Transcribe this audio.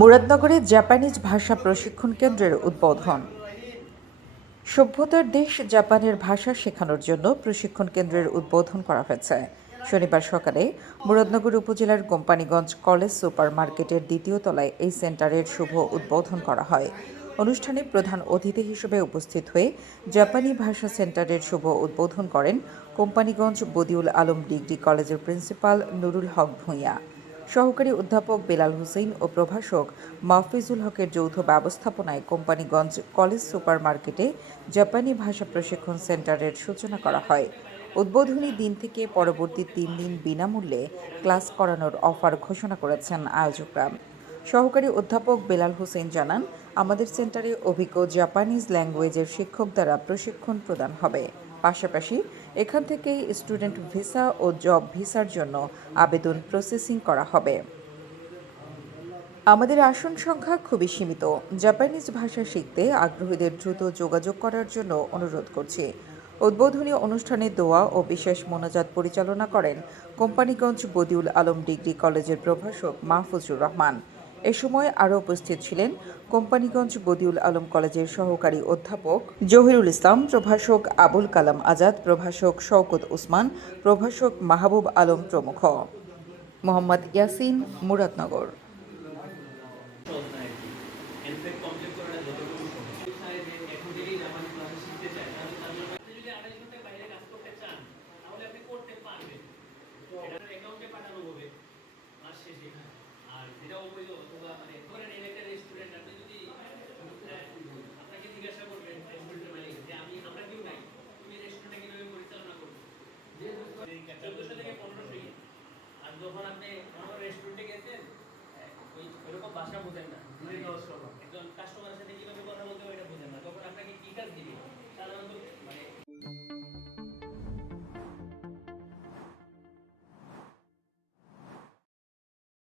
মুরাদনগরে Japanese ভাষা প্রশিক্ষণ কেন্দ্রের উদ্বোধন। সভ্যতার দেশ জাপানের ভাষা শেখানোর জন্য প্রশিক্ষণ কেন্দ্রের উদ্বোধন করা হয়েছে। শনিবার সকালে মুরাদনগর উপজেলার কোম্পানিগঞ্জ কলেজ সুপার মার্কেটের দ্বিতীয় তলায় এই সেন্টারের শুভ উদ্বোধন করা হয়। অনুষ্ঠানে প্রধান অতিথি হিসেবে উপস্থিত হয়ে জাপানি ভাষা সেন্টারের শুভ উদ্বোধন করেন কোম্পানিগঞ্জ বদিউল আলম ডিগ্রি কলেজের প্রিন্সিপাল নুরুল হক ভূঁইয়া। সহকারী অধ্যাপক বেলাল হোসেন ও প্রভাষক মাহফিজুল হকের যৌথ ব্যবস্থাপনায় কোম্পানিগঞ্জ কলেজ সুপার মার্কেটে জাপানি ভাষা প্রশিক্ষণ সেন্টারের সূচনা করা হয়। উদ্বোধনী দিন থেকে পরবর্তী 3 দিন বিনামূল্যে ক্লাস করানোর অফার ঘোষণা করেছেন আয়োজকরা। সহকারী অধ্যাপক বেলাল হোসেন জানান, আমাদের সেন্টারে অভিজ্ঞ জাপানিজ ল্যাঙ্গুয়েজের শিক্ষক দ্বারা প্রশিক্ষণ প্রদান হবে। পাশাপাশি এখান থেকেই স্টুডেন্ট ভিসা ও জব ভিসার জন্য আবেদন প্রসেসিং করা হবে। আমাদের আসন সংখ্যা খুবই সীমিত। জাপানিজ ভাষা শিখতে আগ্রহীদের দ্রুত যোগাযোগ করার জন্য অনুরোধ করছি। উদ্বোধনী অনুষ্ঠানে দোয়া ও বিশেষ মোনাজাত পরিচালনা করেন কোম্পানিগঞ্জ বদিউল আলম ডিগ্রি কলেজের প্রভাষক মাহফুজুর রহমান। এ সময় আরও উপস্থিত ছিলেন কোম্পানিগঞ্জ বদিউল আলম কলেজের সহকারী অধ্যাপক জহিরুল ইসলাম, প্রভাষক আবুল কালাম আজাদ, প্রভাষক শওকত উসমান, প্রভাষক মাহবুব আলম প্রমুখ। মোহাম্মদ ইয়াসিন, মুরাদনগর। আর যেটা অবৈধ অথবা ধরেন এই একটা রেস্টুরেন্ট আপনি যদি আপনাকে জিজ্ঞাসা করবেন রেস্টুরেন্টের মালিক যে আমরা কেউ নাই, তুমি রেস্টুরেন্টটা কিভাবে পরিচালনা করবে, যে 1400 থেকে 1500 আর যখন আপনি কোনো রেস্টুরেন্টে গেছেন ওই এরকম ভাষা বোঝেন না, একজন কাস্টমারের সাথে